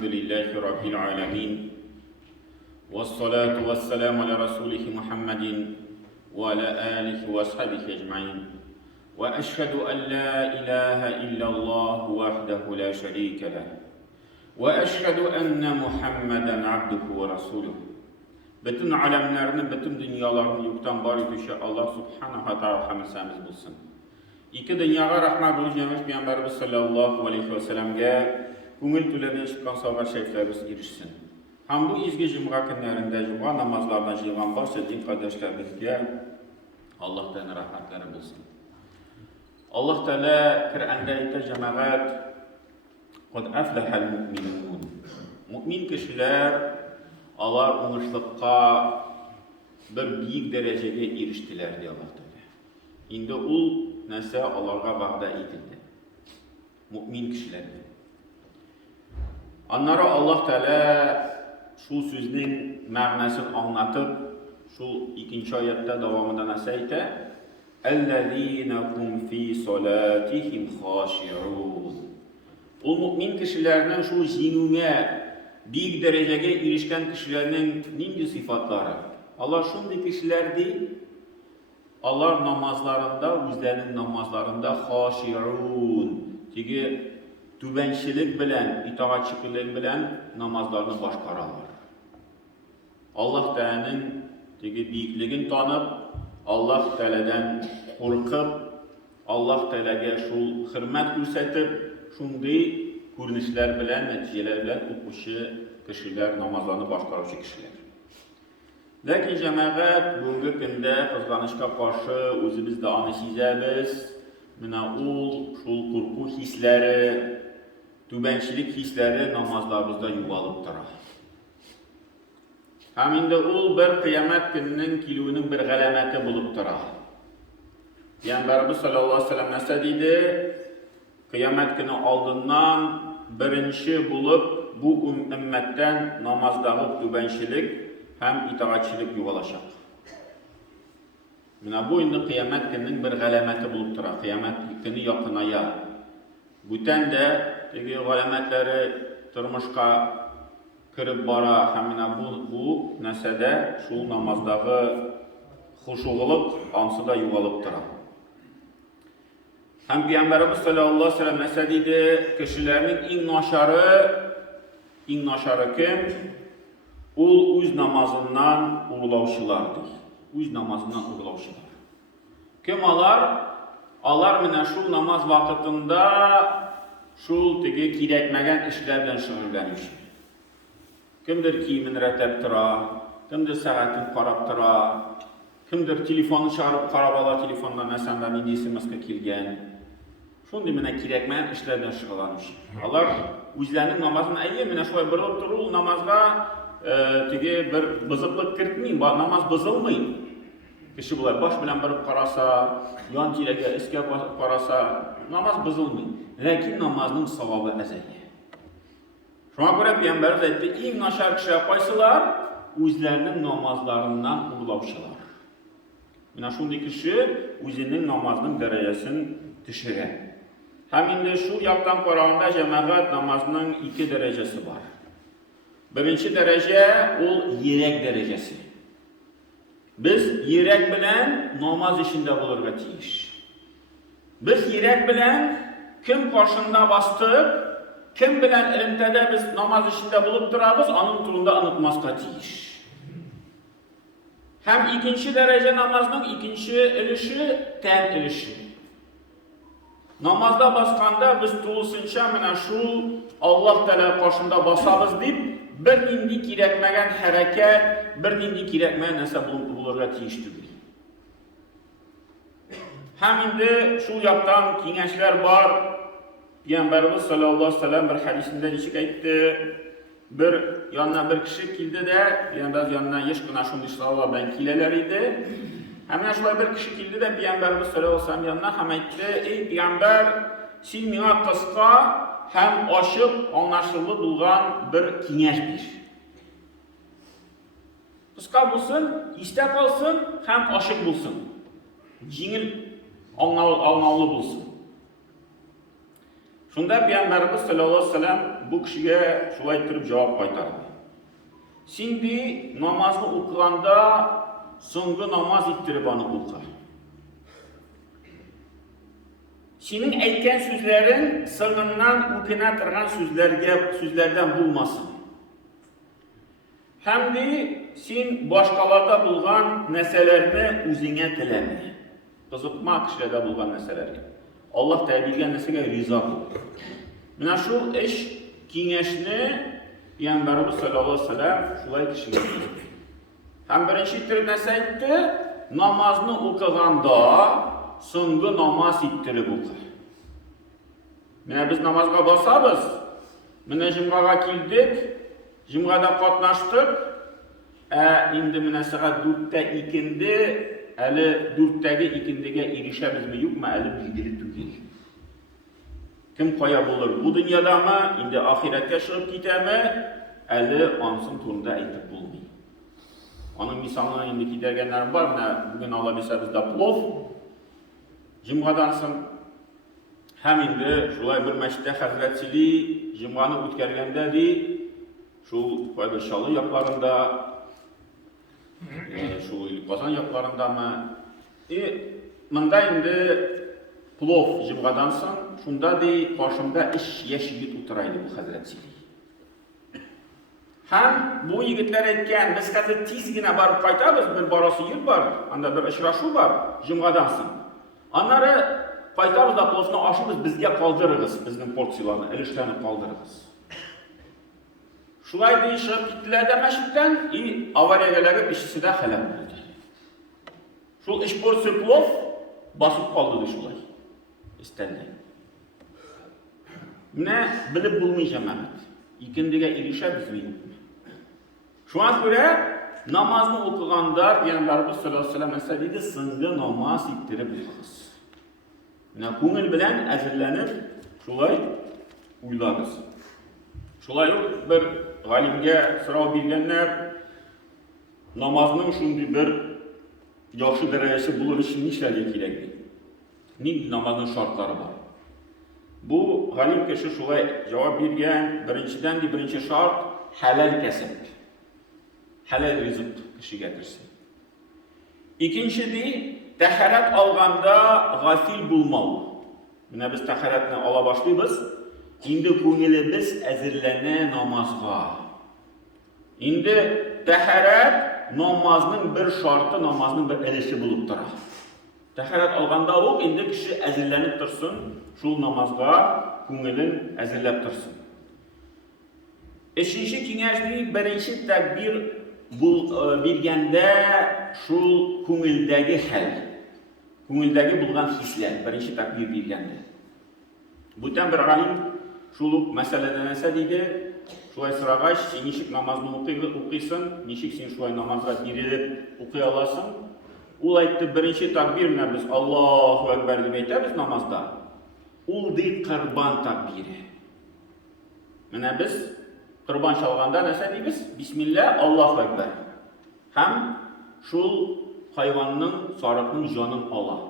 الحمد لله رب العالمين والصلاة والسلام على رسوله محمد وعلى آله وأصحابه أجمعين وأشهد أن لا إله إلا الله وحده لا شريك له وأشهد أن محمدا عبده ورسوله. Bütün alemlerini, bütün dünyalarını yoktan var etişi Allah subhanahu wa ta'ala hamısamiz bulsun. İki dünyaya rahmet bulacağımız Peygamberimiz sallallahu aleyhi ve sellem'e көңіл төледен шыққан сауға шайфларымыз ерішсін. Ham bu izgi cumğa günlerinde cumğa namazlarına жиған barcha din kardeşlerimizge Allah'tan rahmetleri bulsun. Allah Teala Kur'an'da ayette cemaat قد أفلح المؤمنون. Mümin kişiler Allah onuçlukka bir büyük dereceye eriştiler diye Allah Teala. İndi ul nese Allah'a va'da edildi. Mümin kişilerdir. Onlara Allah Teala şu sözün ma'nasını anlatıp şu ikinci ayette devamında nasıl ayette? اَلَّذ۪ينَ هُمْ ف۪ي صَلَاتِهِمْ خَاشِعُونَ. O mümin kişilerinin şu zinune, büyük dereceye erişken kişilerinin nindi sıfatları? Allah şundi kişilerdi, Allah namazlarında, bizlerin namazlarında haşi'un. Çünkü tübençilik bilen, itaatçılık bilen namazlarını başkararlar. Allah Teala'nın büyüklüğünü tanıp, Allah Teala'dan korkup, Allah Teala'ya şu hürmet gösterip, şunday görünüşler bilen, neticeler bilen okuşu kişiler, namazlarını başkarıcı kişiler. Lakin cemaat bugünkü günde kızganışka karşı özümüzde anışacağız. Mina ul, şul korku hisleri, tübençilik hisleri namazlarımızda yuvalıp durar. Hem de ul bir kıyamet gününün kilunun bir galameti bulup durar. Peygamberimiz sallallahu aleyhi ve sellem nasıl dedi? Kıyamet günü aldığından birinci bulup bu ümmetten namazdaki tübençilik hem itaatçılık yuvalaşak. Mina bu indi kıyamet gününün bir galameti bulup durar. Kıyamet günü yakınaya. Bütün de galametleri turmuşka kırıp bara. Hem bu nesede şu namazdaki huşuğuluk ansı da yuvalıp durar. Hem Peygamberimiz sallallahu aleyhi ve sellem nasıl dedi? Kişilerin en naşarı kim? Ul öz namazından uğulavşılardır. Öz namazından uğulavşılar. Kim alar? Alar mine şu namaz vakitinde şu kirekmegen işlerden şüghüllenir. Kimdir kiyimini rətləb tıra, kimdir saatini qarab tıra, kimdir telefonu çağırıp qarab ala telefonda nəsəndə nidesiməskə kilgən. Şundi mine kirekmegen işlerden şüghüllenir. Alar özlerinin namazını əyyə mine şuay bırılıp durul namazga bir bızıklık kirtmeyin, namaz bızılmayın. Kişi bulay baş bilen barıp qarasa, yan çilege iske qarasa, namaz bızılmayın. Lakin namazının savabı əzəyi. Şuna göre Peygamberimiz aytdı, en naşar kişi yapaysalar, özlerinin namazlarından uğulavşılar. Mina şundi kişi özünün namazının derecesini düşürür. Hem indi şu yaptan Kur'an'da cemaat namazının iki derecesi var. Birinci derece o yürek derecesi. Biz yürek bilen namaz işinde bulurga tiyiş. Biz yürek bilen kim karşında bastık, kim bilen elimde biz namaz işinde bulup durabız, onun turunda anıtmazga tiyiş. Hem ikinci derece namazının ikinci ilişi, ten ilişi. Namazda baskanda biz tuğulsunca mine şu Allah Teala karşında basabız deyip, bir nindi kirekmegen hareket, bir nindi kirekmegen nese bulurga tiyiştirdi. Hem indi şu yaptan kengeçler var. Peygamberimiz sallallahu aleyhi ve sellem bir hadisinde nişik aytdı. Bir yanına bir kişi kildi de, Peygamberimiz yanına yeşkına şunu inşallah ben kileler idi. Hemen şöyle bir kişi kildi de Peygamberimiz sallallahu aleyhi ve sellem yanına hem aytdı. Ey Peygamber, siz mina kıska hem aşık anlaşılı bulgan bir kengeç bir. Kıska bulsun, iste kalsın, hem aşık bulsun. Cingil anavlı bulsun. Şunda Peygamberimiz sallallahu aleyhi ve sellem bu kişiye şulay ettirip cevap kaytardı. Şimdi namazını okuganda so'nggi namaz ettirip onu oku. Senin aytgan so'zlaring sirrindən o'kina turgan so'zlardan bo'lmasin. Hamda sen boshqalarda bo'lgan narsalarni o'zingga tilama. Qiziqma kishilarda bo'lgan narsalarga. Alloh tayinlagan narsaga rizo bo'l. Mana shu ish kengashni Peygamberimiz sallallohu alayhi vasallam shulay kishiga berdi. Ham birinchi narsa aytdi, namozni o'qiganda so'nggi namoz ettirib o'qi. Mana biz namozga bosamiz. Mana jumg'aga keldik, jumg'ada qatnashdik. Endi mana soat 4'te ikindi, hali 4'tagi ikindiga erishamiz-mi yo'qmi, hali belgili tugil. Kim qo'ya bo'lar? Bu dunyodami, endi oxiratga chiqib ketami, hali onsin turda aytib bo'lmaydi. Onun misalini endi keltirganlarim bor. Mana bugun Alloh bersa bizda plov. Jumg'adan so'ng ham endi shulay bir masjidda hazratchili jumg'ani o'tkazganda shu foydashalı yoqlarında, şu Qozon yoqlarındami, mında endi plov jumg'adan so'ng shunda qoshimda yash yigit o'tiraydi bu hazratchili. Ham bu yigitlar aytgan, biz hozir tezgina borib qaytamiz, bir borasi yer bor, anda bir uchrashuv bor jumg'adan so'ng. Anları qaytamiz da plovni oshimiz bizga qoldiramiz, bizning porsiyalarni ilishlarni qoldiramiz. Shulay deyishib ketdilarda masjiddan, avariyaga ishsida halok bo'ldi. Shu ish porsiya plov bosib qoldi shulay. İstendi. Ne bilib bo'lmayacağım Ahmet. İkindiga erisha bizmi yo'qmi? Shunga ko'ra namozni o'qiganda Peygamberimiz sallallohu alayhi vasallam aytdi, so'nggi namoz ettirib o'qiysiz. Mana ko'ngil bilan azirlanib, shulay o'ylamiz. Shulay bir g'alimga so'rov berganlar, namozning shunday bir yaxshi darajasi bo'lishi nishlari kerak deydi. Namazın şartları var. Bu g'alim kishi shulay javob bergan, birinchi shart halal kasb. Halal rizq kishiga kirsin. Ikkinchisi tahorat olganda g'afil bo'lmau. Mana biz tahoratni ola boshlaymiz. Endi ko'nglimiz azirlana namozga. Endi tahorat namozning bir sharti, namozning bir ilishi bo'lib turadi. Tahorat olganda o endi kishi azirlanib tursin, shu namozga ko'nglin azirlab tursin. Uchinchi kengashni birinchi takbir berganda shu ko'ngildagi hal, ko'ngildagi bo'lgan hislar birinchi takbir berganda. Bundan bir g'alim shu masaladan esa deydi, shulay so'rag'ach, sen nechik namozni o'qiysan, nechik sen shulay namozga berilib o'qiy olasan? Ul aytdi, birinchi takbirni biz Allohu akbar deb aytamiz namozda. Ul qurbon takbiri. Mana biz qurbon chalganda nasa deymiz? Bismillah, Allohu akbar. Ham shul hayvonning, sariqning jonin Allah.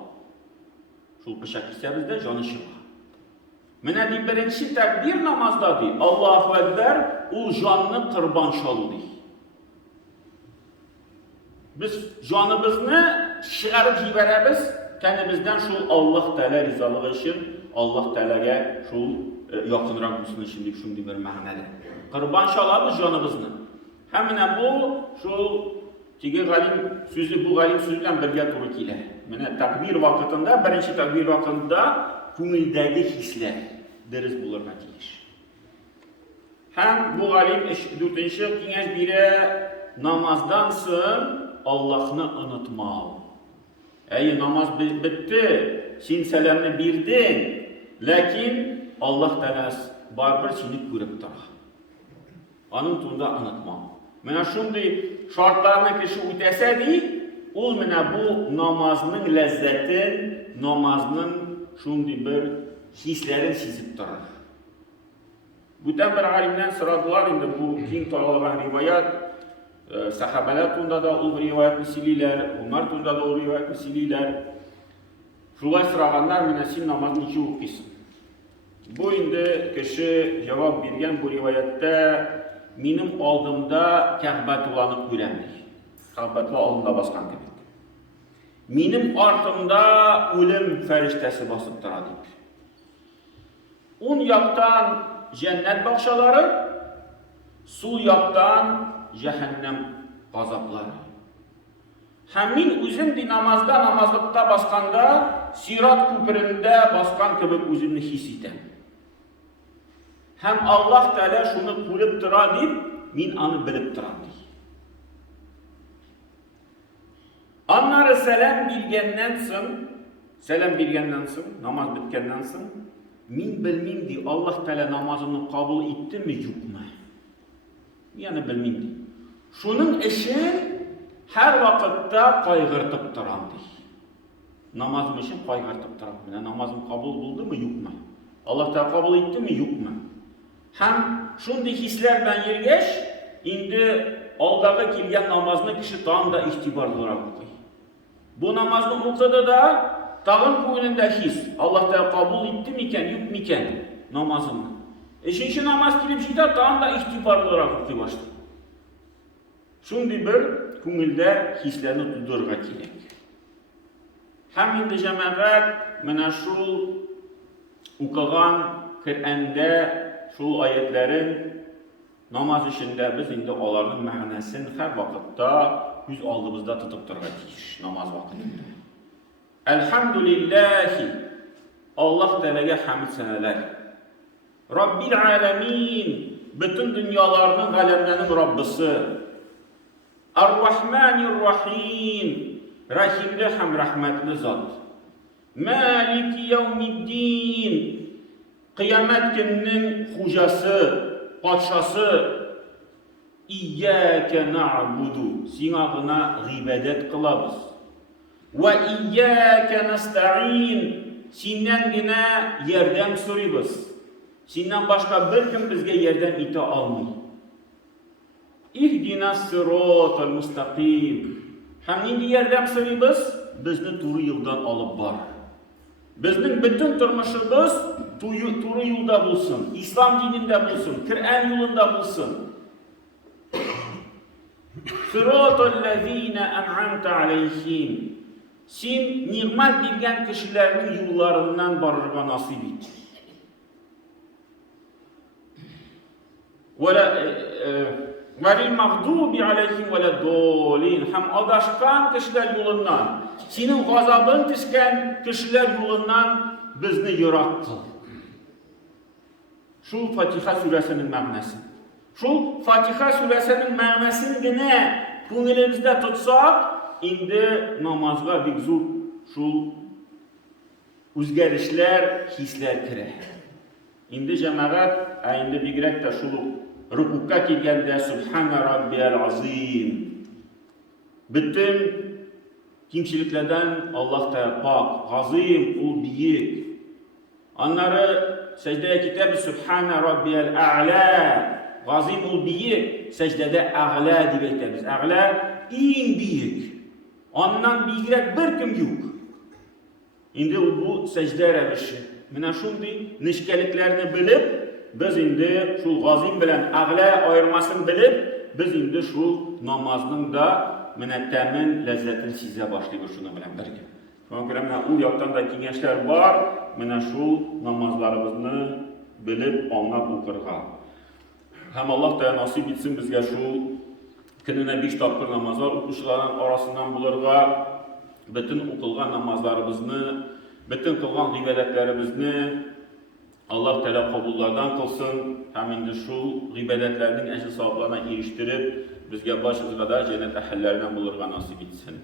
Shul qishak kisabizda joni shiqo. Mana deb birinchi takbir namozda deydi. Allohu akbar, ul jonni qurbon chaldi. Biz jonimizni chiqarib yuboramiz, tanimizdan shu Alloh taolo rizoligi uchun, Alloh taolaga shu yoqinroq bo'lsin uchun deb shunday bir ma'noda. Qurbon chalamiz jonimizni. Hamma bu shu tigi g'alim so'zi bu g'alim so'z bilan birga to'g'ri keladi. Mana takbir vaqtida, birinchi takbir vaqtida ko'ngildagi hislar dariz bo'larga tegish. Ham bu g'alim 4-chi kengash biri namozdan so'ng Allah'ını unutmao. Namaz bitti, sen selamını berdin, lakin Allah Teala barbar seni görüp durur. Onun tunda unutmao. Mana shunday şartlarını kishi o'tasadi, ol mana bu namazning lazzatin, namazning shunday bir hislarini sezib turur. Bundan bir alimdan so'radilar, endi bu keng taralgan rivoyat. Sahabalar tunda da o rivayetni sililer, Umar tunda da o rivayetni sililer. Şulay so'raganlar, mana sen namozni necha o'qiysan? Bu indi kişi cevap vergen bu rivayette benim aldımda Ka'batullah'ı görendir. Ka'batullah aldımda baskan gibi. Benim artımda ölüm feriştesi basıp dura deyip. On yaktan cennet bakşaları, sol yaktan cehennem gazapları. Həmin özümdi namazlıqda baskanda, Sirat köpründe baskan kebek özümni his etem. Hem Allah Teala şunu kulup dura deyip, min anı bilip duram deyip. Anları selam bilgenden soň, namaz bitkenden soň, min bilmeyim deyip Allah Teala namazını kabul etti mi yokmu? Yani bilmeyim deyip. Şunun için her vakitte kaygırtıp duram deyip. Namazım için kaygırtıp duram. Namazım kabul buldu mu yok mu? Allah Teala kabul etti mi yok mu? Hem şunday hisler ben yergeç, indi aldağı kilgen namazını kişi tam da ihtibarlı olarak okuyor. Bu namazını okuda da tağın koynunda his. Allah Teala kabul etti mi iken, yok mu iken namazını. Eşinci namaz kilip şeyde tam da ihtibarlı olarak okuyor başladı. Şunday bir ko'ngilda hislerini tutturga kerak. Hem indi cemaat mana şu o'qigan Qur'onda şu ayetlerin namaz işinde biz indi onların ma'nosini her vakitte yüz aldığımızda tutup durga tegish namaz vaqtida. Elhamdülillahi Allah Teala'ga hamd seneler. Rabbil alamin bütün dünyalarının alemlerinin Rabbisi. Ar-Rahmanir-Rahim Rahimli hem rahmetli zat. Maliki yevmiddin Kıyamet gününün hocası, padşası. İyyâke na'budu Sinagına ibadet kılabız. Ve iyyâke nesta'in Sinden yine yerden soruyuz. Sinden başka bir kim bizge yerden ite almıyor. İhdina sıratal mustaqim. Hem indi yerden soruyuz, bizni doğru yoldan alıp var. Bizning bütün turmuşumuz doğru yolda bulsun, İslam dininde bulsun, Kur'an yolunda bulsun. Sıratal lezine en'amte aleyhim. Sen nimet bilgen kişilerin yollarından barırga nasip et. Velil mağdubi aleyhim veleddallin. Hem adaşkan kişiler yolundan, senin gazabın tisken kişiler yolundan bizni yarat kıl. Şu Fatiha suresinin ma'nası. Şu Fatiha suresinin ma'nasını gene ko'nglimizda tutsak, indi namazga bir zo'r şu o'zgarishlar, hisler kirar. Endi cemaat, endi bigrek de şu rukukka kelganda Subhana Rabbiyal Azim. Bütün kimçiliklerden Allah Teala pak, azim, ol büyük. Onları secdeye kitabı Subhana Rabbiyal A'la. Azim ol büyük, secdede A'la diye biz. A'la en büyük. Ondan büyükrek bir kim yok. Şimdi bu secde revişi. Mina şunday nişkeliklerini bilip, biz indi şu gazim bilen A'la ayırmasını bilip, biz indi şu namazının da minettemin lezzetini size başlıyoruz şuna bilen birge. Şuna göre o yaktan da kengeçler var, mina şu namazlarımızı bilip anlap okurga. Hem Allah da nasip etsin bizge şu gününe 5 tapkır namazlar okuşların arasından bulurga, bütün okulgan namazlarımızı, bütün kılgan ibadetlerimizni Allah Teala kabullardan kılsın. Hem indi şu ibadetlerinin ecri savaplarına eriştirip bizge başımızda da cennet ehillerinden bulurga nasip etsin.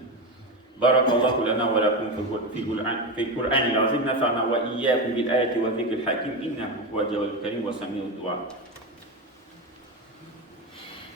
Barakallahu lana ve lakum fil Kur'anil azim. Nefa'na ve iyyakum bil ayati ve zikril hakim. İnnehu huvel cevalül kerim ve semi'ud dua.